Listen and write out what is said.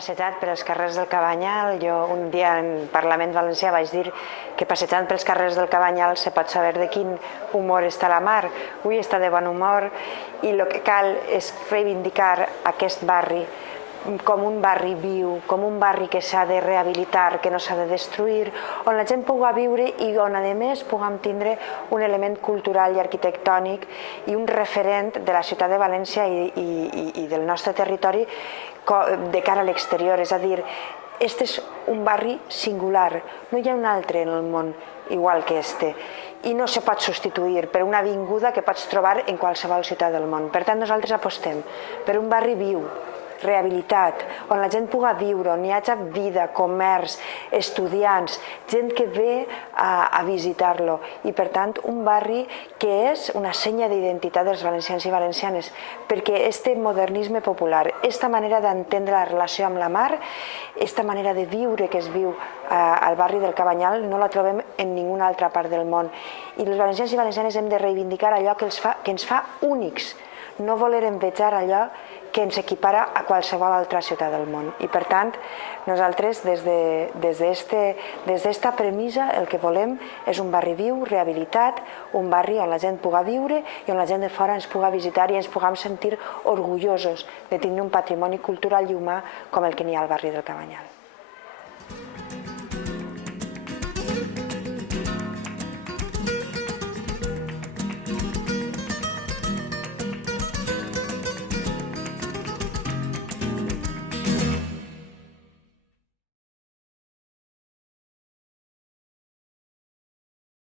passejat pels carrers del Cabanyal. Jo un dia en Parlament Valencià vaig dir que passejant pels carrers del Cabanyal se pot saber de quin humor està la Mar. Avui està de bon humor i el que cal és reivindicar aquest barri com un barri viu, com un barri que s'ha de rehabilitar, que no s'ha de destruir, on la gent pugui viure i on a més puguem tindre un element cultural i arquitectònic i un referent de la ciutat de València i del nostre territori de cara a l'exterior. És a dir, este és un barri singular, no hi ha un altre en el món igual que este i no se pot substituir per una avinguda que pots trobar en qualsevol ciutat del món. Per tant, nosaltres apostem per un barri viu, rehabilitat, on la gent pugui viure, on hi hagi vida, comerç, estudiants, gent que ve a visitar-lo i per tant un barri que és una senya d'identitat dels valencians i valencianes, perquè este modernisme popular, esta manera d'entendre la relació amb la mar, esta manera de viure que es viu al barri del Cabanyal no la trobem en ninguna altra part del món i els valencians i valencianes hem de reivindicar allò que ens fa únics, no voler envejar allò que ens equipara a qualsevol altra ciutat del món. I per tant, nosaltres des d'esta premissa el que volem és un barri viu, rehabilitat, un barri on la gent pugui viure i on la gent de fora ens pugui visitar i ens puguem sentir orgullosos de tenir un patrimoni cultural i humà com el que n'hi ha al barri del Cabanyal.